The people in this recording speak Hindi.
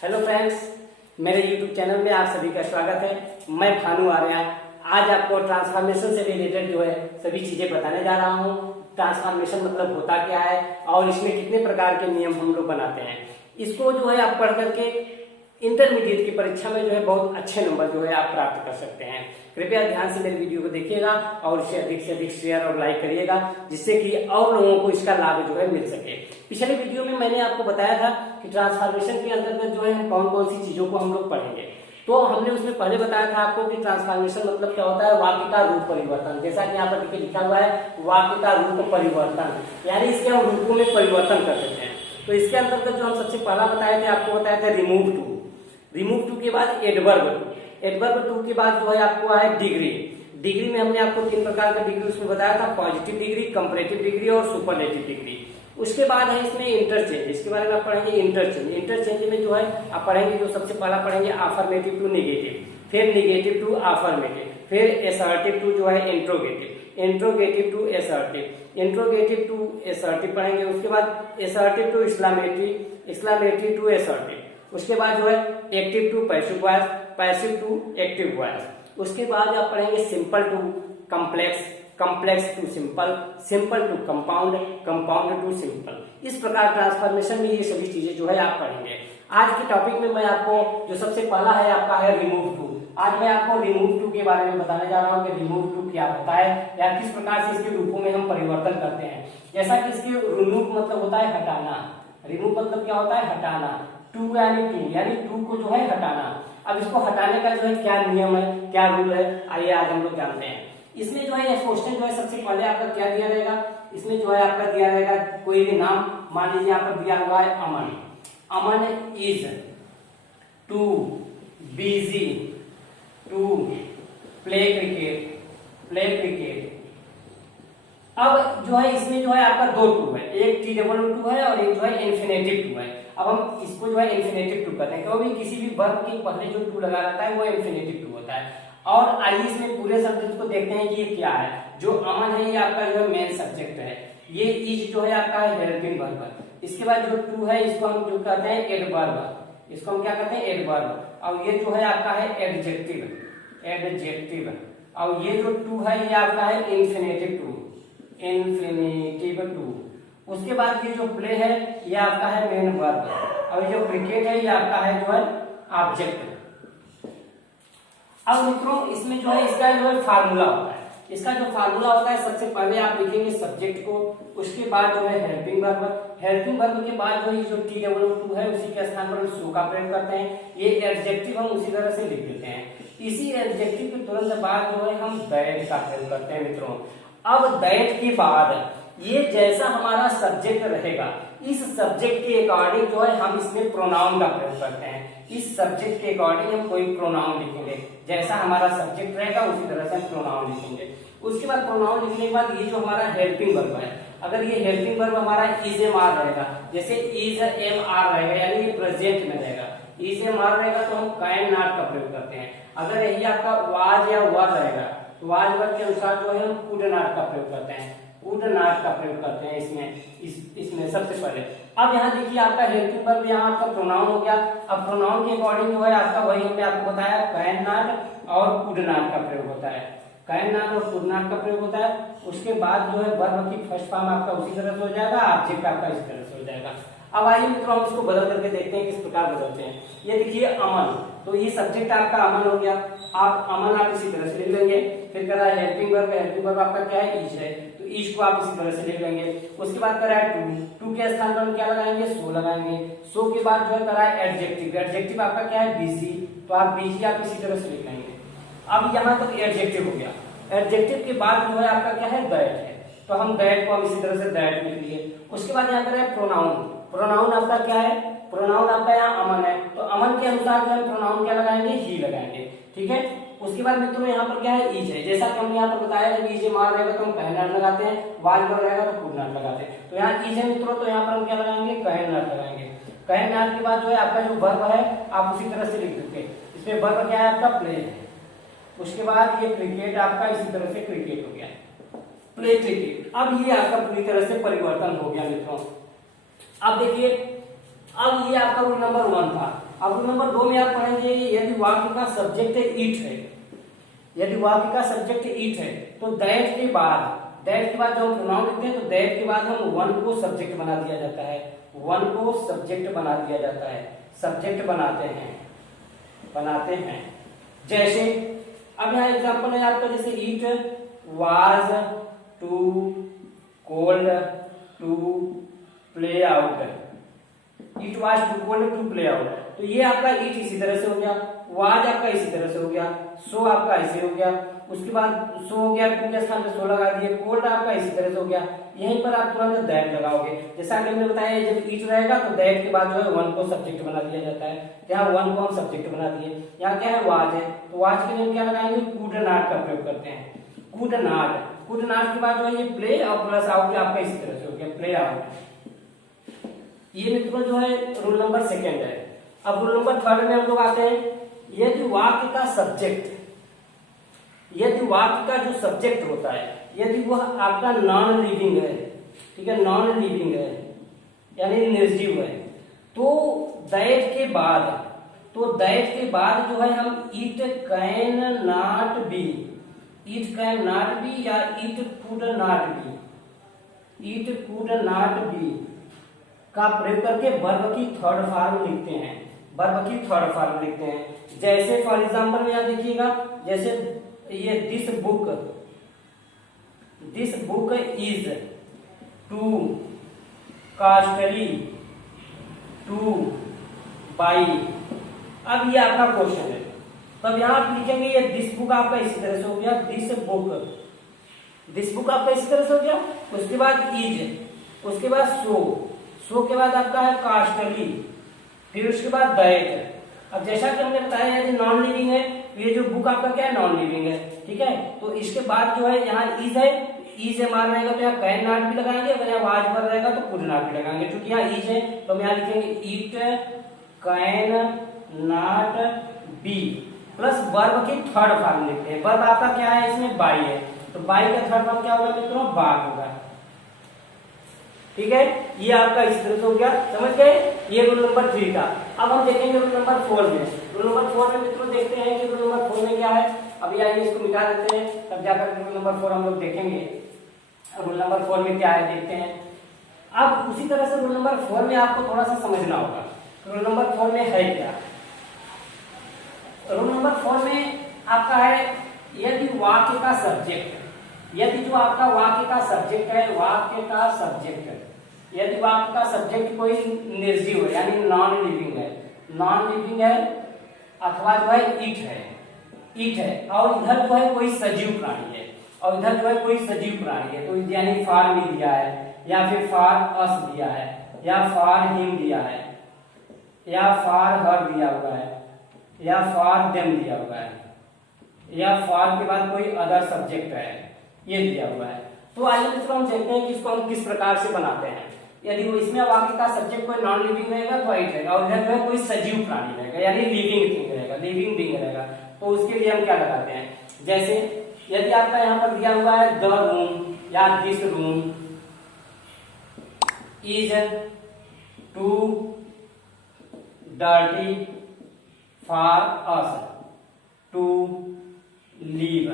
हेलो फ्रेंड्स, मेरे यूट्यूब चैनल में आप सभी का स्वागत है। मैं भानु आर्या आज आपको ट्रांसफॉर्मेशन से रिलेटेड जो है सभी चीजें बताने जा रहा हूँ। ट्रांसफॉर्मेशन मतलब होता क्या है और इसमें कितने प्रकार के नियम हम लोग बनाते हैं। इसको जो है आप पढ़ करके इंटरमीडिएट की परीक्षा में जो है बहुत अच्छे नंबर जो है आप प्राप्त कर सकते हैं। कृपया ध्यान से मेरे वीडियो को देखिएगा और इसे अधिक से अधिक शेयर और लाइक करिएगा, जिससे कि और लोगों को इसका लाभ जो है मिल सके। पिछले वीडियो में मैंने आपको बताया था कि ट्रांसफॉर्मेशन के अंतर्गत जो है हम कौन कौन सी चीजों को हम लोग पढ़ेंगे। तो हमने उसमें पहले बताया था आपको कि ट्रांसफॉर्मेशन मतलब क्या होता है, वाक्य का रूप परिवर्तन। जैसा कि यहाँ पर लिखा हुआ है वाक्य का रूप परिवर्तन, यानी इसके हम रूपों में परिवर्तन कर देते हैं। तो इसके अंतर्गत जो हम सबसे पहला बताए थे, आपको बताया था रिमूव टू। रिमूव टू के बाद एडवर्ब टू। एडवर्ब टू के बाद जो है आपको है डिग्री। डिग्री में हमने आपको तीन प्रकार का डिग्री उसमें बताया था, पॉजिटिव डिग्री, कंपैरेटिव डिग्री और सुपरलेटिव डिग्री। उसके बाद है इसमें इंटरचेंज। इसके बारे में आप पढ़ेंगे इंटरचेंज। इंटरचेंज में जो है आप पढ़ेंगे, जो सबसे पहला पढ़ेंगे अफर्मेटिव टू नेगेटिव, फिर नेगेटिव टू अफर्मेटिव, फिर एसर्टिव टू जो है interrogative, interrogative to assertive, interrogative to assertive पढ़ेंगे। उसके बाद assertive to exclamatory, exclamatory to assertive. उसके बाद जो है active to passive voice, passive to active voice. उसके बाद आप पढ़ेंगे simple to complex, complex to simple, simple to compound, compound to simple. इस प्रकार ट्रांसफॉर्मेशन में ये सभी चीजें जो है आप पढ़ेंगे। आज के टॉपिक में मैं आपको जो सबसे पहला है आपका है रिमूव टू। आज मैं आपको रिमूव टू के बारे में बताने जा रहा हूँ कि रिमूव टू क्या होता है या किस प्रकार से इसके रूपों में हम परिवर्तन करते हैं। जैसा कि इसके रिमूव मतलब होता है हटाना। रिमूव मतलब क्या होता है, हटाना। टू यानी टू को जो है हटाना। अब इसको हटाने का जो है क्या नियम है, क्या रूल है, आइए आज हम लोग जानते हैं। इसमें जो है क्वेश्चन जो है सबसे पहले आपका क्या दिया रहेगा, इसमें जो है आपका दिया रहेगा कोई भी नाम। मान लीजिए यहाँ पर दिया हुआ है Aman. Aman is too busy to play cricket, play cricket. अब जो है इसमें जो है आपका दो टू है, एक T-टू है और एक जो है इन्फिनेटिव टू है। अब हम इसको जो है इन्फिनेटिव टू करते हैं, क्योंकि किसी भी वर्ब के पहले जो टू लगा रहता है वो इन्फिनेटिव टू होता है। और आइए इसमें पूरे सब्जेक्ट को देखते हैं कि ये क्या है। जो अमन है ये आपका जो है मेन सब्जेक्ट है। ये इज जो है आपका हेल्पिंग वर्ब। इसके बाद जो टू है इसको हम जो कहते हैं एडवर्ब, इसको हम क्या कहते हैं एडवर्ब। और ये जो है आपका है एडजेक्टिव, एडजेक्टिव। और ये जो टू है ये आपका है इन्फिनेटिव टू, इन्फिनेटिव टू। उसके बाद ये जो प्ले है ये आपका है मेन वर्ब और जो क्रिकेट है ये आपका है जो है ऑब्जेक्ट। अब मित्रों इसमें जो है इसका जो है फार्मूला होता है। इसका जो फार्मूला होता है सबसे पहले आप लिखेंगे सब्जेक्ट को, उसके बाद जो है हेल्पिंग वर्ब, हेल्पिंग वर्ब के बाद जो है जो T-टू है उसी के स्थान पर सो का प्रयोग करते हैं। ये एडजेक्टिव हम उसी तरह से लिख देते हैं। इसी एडजेक्टिव के तुरंत बाद जो है हम दैट का प्रयोग करते हैं मित्रों। अब दैट के बाद ये जैसा हमारा सब्जेक्ट रहेगा, इस सब्जेक्ट के अकॉर्डिंग जो है हम इसमें प्रोनाउन का प्रयोग करते हैं। इस सब्जेक्ट के अकॉर्डिंग हम कोई प्रोनाउन लिखेंगे, जैसा हमारा सब्जेक्ट रहेगा उसी तरह से हम प्रोनाउन लिखेंगे। उसके बाद प्रोनाउन लिखने के बाद ये जो हमारा हेल्पिंग वर्ब है, अगर ये हेल्पिंग वर्ब हमारा इज एम आर रहेगा, जैसे इज एम आर रहेगा यानी ये प्रेजेंट में रहेगा, इज एम आर रहेगा तो हम कैन नॉट का प्रयोग करते हैं। अगर यही आपका वाज या वर रहेगा तो वाज वर के अनुसार जो है हम कुड नॉट का प्रयोग करते हैं, कुड नॉट का प्रयोग करते हैं इसमें सबसे पहले। अब यहाँ देखिए आपका हेल्पिंग वर्ब यहाँ आपका प्रोनाउन हो गया। अब प्रोनाउन के अकॉर्डिंग जो है आपका वही हमने आपको बताया कैन नॉट और कुड नॉट का प्रयोग होता है, कैन नॉट और कुड नॉट का प्रयोग होता है। उसके बाद जो है वर्ब की फर्स्ट फॉर्म आपका उसी तरह से हो जाएगा, ऑब्जेक्ट आपका इस तरह से हो जाएगा। अब आइए मित्रों हम इसको बदल करके देखते हैं किस प्रकार बदलते हैं। ये देखिए अमन, तो ये सब्जेक्ट आपका अमन हो गया। आप अमन आप इसी तरह से लिख लेंगे। फिर कह रहा है हेल्पिंग वर्ब, हेल्पिंग वर्ब आपका क्या है इज है, तो इज को आप इसी तरह से लिख लेंगे। उसके बाद कह रहा है टू, टू के स्थान पर हम क्या लगाएंगे सो लगाएंगे। सो के बाद जो है कह रहा है एडजेक्टिव, एडजेक्टिव आपका क्या है बिजी, तो आप बिजी आप इसी तरह से लिख लेंगे। अब यहाँ तक एडजेक्टिव हो गया। एडजेक्टिव के बाद जो है आपका क्या है दैट है, तो हम दैट को हम इसी तरह से दैट लिख लिए। उसके बाद यहाँ पर है प्रोनाउन। प्रोनाउन आपका क्या है, प्रोनाउन आपका यहाँ अमन है, तो अमन के अनुसार जो है प्रोनाउन क्या लगाएंगे ही लगाएंगे, ठीक है। उसके बाद मित्रों यहाँ पर क्या है इज है, जैसा कि हमने यहाँ पर बताया जब इज मार रहेगा तो हम कैन नॉट लगाते हैं, वाज वर रहेगा तो कुड नॉट लगाते हैं। तो यहाँ इज है मित्रों, तो यहाँ पर हम क्या लगाएंगे कैन नॉट लगाएंगे। कैन नॉट के बाद जो है आपका जो वर्ब है आप उसी तरह से लिख देते हैं। इसमें वर्ब क्या है आपका प्ले है। उसके बाद ये क्रिकेट आपका इसी तरह से क्रिकेट हो गया, प्ले क्रिकेट। अब ये आपका पूरी तरह से परिवर्तन हो गया मित्रों। अब देखिए अब ये आपका रूल नंबर 1 था। अब रूल नंबर 2 में आप पढ़ेंगे यदि वाक्य का सब्जेक्ट ईट है, यदि वाक्य का सब्जेक्ट ईट है तो दैट के बाद जो हम प्रोनाउन लिखते हैं तो दैट के बाद हम वन को सब्जेक्ट बना दिया जाता है, वन को सब्जेक्ट बना दिया जाता है, सब्जेक्ट बनाते हैं। जैसे अब यहाँ एग्जांपल है आपका, जैसे it was too cold to play out, it was too cold to play out, तो ये आपका ईट इसी तरह से हो गया, वाज आपका इसी तरह से हो गया, सो आपका ऐसे हो गया, उसके बाद सो हो गया, टू के स्थान पे सो लगा दिए, कोल्ड आपका इसी तरह से हो गया। यहीं पर आप तुरंत दैट लगाओगे, जैसा कि हमने बताया जब ईट रहेगा तो दैट के बाद जो है वन को सब्जेक्ट बना दिया जाता है, यहाँ वन को हम सब्जेक्ट बना दिए। यहाँ क्या है, वाज है, तो वाज के लिए क्या लगाएंगे, कुड नॉट का प्रयोग करते हैं, कुड नॉट के बाद जो है ये प्ले और प्लस आउट आपका इसी तरह से हो गया, प्ले आउट। ये मित्रों जो है रूल नंबर 2 है। अब रूल नंबर 3 में हम लोग आते हैं, यदि वाक्य का जो सब्जेक्ट होता है यदि वह आपका नॉन लिविंग है, ठीक है, नॉन लिविंग है यानी निर्जीव है, तो दैट के बाद जो है हम इट कैन नॉट बी या इट कुड नॉट बी का प्रयोग करके वर्ब की थर्ड फॉर्म लिखते हैं। जैसे फॉर एग्जांपल में यहाँ देखिएगा, जैसे ये this book is to costly two by. अब ये आपका क्वेश्चन है, तब यहाँ आप लिखेंगे ये दिस बुक आपका इसी तरह से हो गया, दिस बुक आपका इसी तरह से हो गया, उसके बाद इज, उसके बाद सो के बाद आपका है कॉस्टली, फिर उसके बाद दैट। अब जैसा कि हमने बताया है कि नॉन लिविंग है, ये जो बुक आपका क्या है, नॉन लिविंग है, ठीक है, तो इसके बाद जो है यहाँ इज है, इज मान रहेगा तो यहाँ कैन नॉट भी लगाएंगे, अगर यहाँ वाज पर रहेगा तो कुड नॉट भी लगाएंगे, क्योंकि यहाँ इज है तो हम यहाँ लिखेंगे it can not be plus verb की थर्ड फॉर्म लिखते हैं। वर्ब आपका क्या है, इसमें बाई है, तो बाई का थर्ड फॉर्म क्या होगा मित्रों, बाग होगा, ठीक है। ये आपका इस तरह से हो गया, समझ गए, ये रूल नंबर 3 था। अब हम देखेंगे रूल नंबर 4 में। रूल नंबर 4 में मित्रों देखते हैं कि रूल नंबर 4 में क्या है। अभी आइए इसको मिटा देते हैं, तब जाकर रूल नंबर 4 हम लोग देखेंगे। रूल नंबर 4 में क्या है देखते हैं। अब उसी तरह से रूल नंबर 4 में आपको थोड़ा सा समझना होगा, रूल नंबर 4 में है क्या। रूल नंबर 4 में आपका है, यदि वाक्य का सब्जेक्ट, यदि जो आपका वाक्य का सब्जेक्ट है, यदि वाक्य का सब्जेक्ट कोई निर्जीव है यानी नॉन लिविंग है अथवा जो है ईट है और इधर जो है कोई सजीव प्राणी है, तो यानी फॉर मी दिया है या फिर फॉर अस दिया है या फॉर हिम दिया है या फॉर हर दिया हुआ है या फॉर देम दिया हुआ है या फॉर के बाद कोई अदर सब्जेक्ट है, ये दिया हुआ है। तो आइए मित्रों हम देखते हैं कि इसको हम किस प्रकार से बनाते हैं। यदि वो इसमें वाक्य का सब्जेक्ट कोई नॉन लिविंग रहेगा तो ईट रहेगा और इधर जो है कोई सजीव प्राणी रहेगा यानी लिविंग बीइंग रहेगा, तो उसके लिए हम क्या लगाते हैं। जैसे यदि आपका यहाँ पर दिया हुआ है द रूम या this room is too dirty for us to leave,